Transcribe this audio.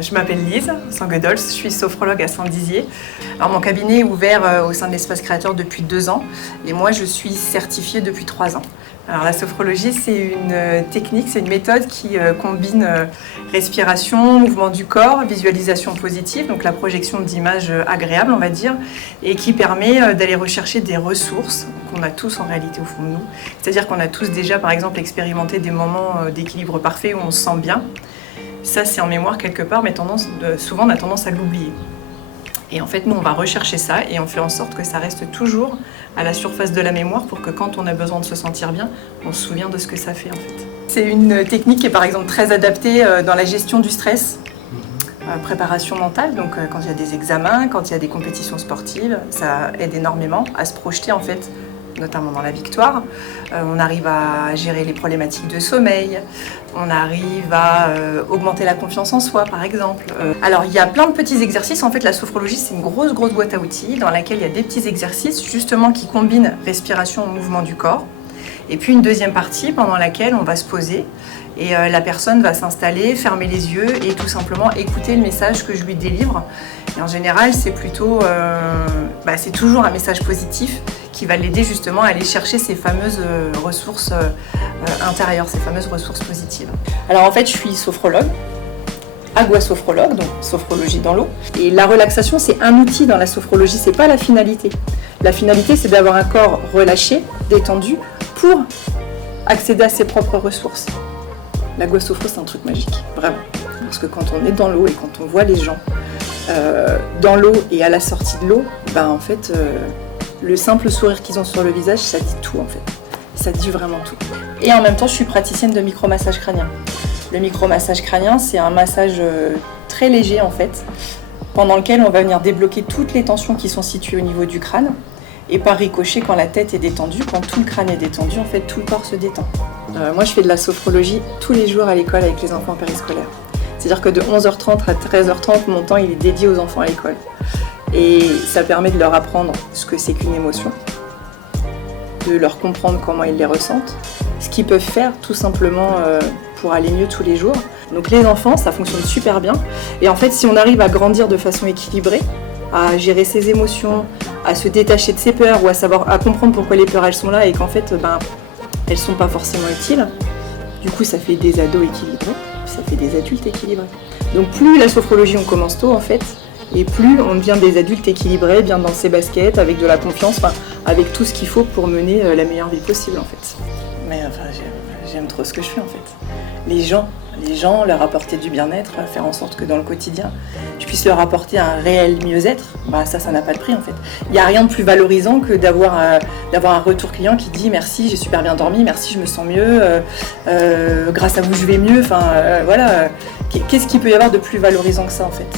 Je m'appelle Lise Sanguedols, je suis sophrologue à Saint-Dizier. Alors, mon cabinet est ouvert au sein de l'Espace Créateur depuis 2 ans et moi je suis certifiée depuis 3 ans. Alors, la sophrologie, c'est une technique, c'est une méthode qui combine respiration, mouvement du corps, visualisation positive, donc la projection d'images agréables on va dire, et qui permet d'aller rechercher des ressources qu'on a tous en réalité au fond de nous. C'est-à-dire qu'on a tous déjà par exemple expérimenté des moments d'équilibre parfait où on se sent bien. Ça, c'est en mémoire quelque part, mais souvent on a tendance à l'oublier. Et en fait, nous, on va rechercher ça et on fait en sorte que ça reste toujours à la surface de la mémoire pour que quand on a besoin de se sentir bien, on se souvient de ce que ça fait en fait. C'est une technique qui est par exemple très adaptée dans la gestion du stress, préparation mentale, donc quand il y a des examens, quand il y a des compétitions sportives, ça aide énormément à se projeter en fait, notamment dans la victoire. On arrive à gérer les problématiques de sommeil, on arrive à augmenter la confiance en soi par exemple. Alors il y a plein de petits exercices, en fait la sophrologie c'est une grosse boîte à outils dans laquelle il y a des petits exercices justement qui combinent respiration et mouvement du corps. Et puis une deuxième partie pendant laquelle on va se poser et la personne va s'installer, fermer les yeux et tout simplement écouter le message que je lui délivre. Et en général c'est plutôt, c'est toujours un message positif qui va l'aider justement à aller chercher ces fameuses ressources intérieures, ces fameuses ressources positives. Alors en fait, je suis sophrologue, aguasophrologue, donc sophrologie dans l'eau. Et la relaxation, c'est un outil dans la sophrologie, c'est pas la finalité. La finalité, c'est d'avoir un corps relâché, détendu, pour accéder à ses propres ressources. L'aguasophro, c'est un truc magique, vraiment. Parce que quand on est dans l'eau et quand on voit les gens dans l'eau et à la sortie de l'eau, en fait, le simple sourire qu'ils ont sur le visage, ça dit tout en fait. Ça dit vraiment tout. Et en même temps, je suis praticienne de micromassage crânien. Le micromassage crânien, c'est un massage très léger en fait, pendant lequel on va venir débloquer toutes les tensions qui sont situées au niveau du crâne. Et par ricochet, quand la tête est détendue, quand tout le crâne est détendu, en fait, tout le corps se détend. Moi, je fais de la sophrologie tous les jours à l'école avec les enfants périscolaires. C'est-à-dire que de 11h30 à 13h30, mon temps, il est dédié aux enfants à l'école. Et ça permet de leur apprendre ce que c'est qu'une émotion, de leur comprendre comment ils les ressentent, ce qu'ils peuvent faire tout simplement pour aller mieux tous les jours. Donc les enfants, ça fonctionne super bien. Et en fait, si on arrive à grandir de façon équilibrée, à gérer ses émotions, à se détacher de ses peurs ou à comprendre pourquoi les peurs elles sont là et qu'en fait elles sont pas forcément utiles, du coup ça fait des ados équilibrés, ça fait des adultes équilibrés. Donc plus la sophrologie on commence tôt en fait, et plus on devient des adultes équilibrés, bien dans ses baskets, avec de la confiance, avec tout ce qu'il faut pour mener la meilleure vie possible en fait. Mais j'aime trop ce que je fais en fait. Les gens, leur apporter du bien-être, faire en sorte que dans le quotidien, je puisse leur apporter un réel mieux-être, ça n'a pas de prix en fait. Il n'y a rien de plus valorisant que d'avoir un retour client qui dit merci, j'ai super bien dormi, merci, je me sens mieux, grâce à vous je vais mieux, voilà. Qu'est-ce qu'il peut y avoir de plus valorisant que ça en fait ?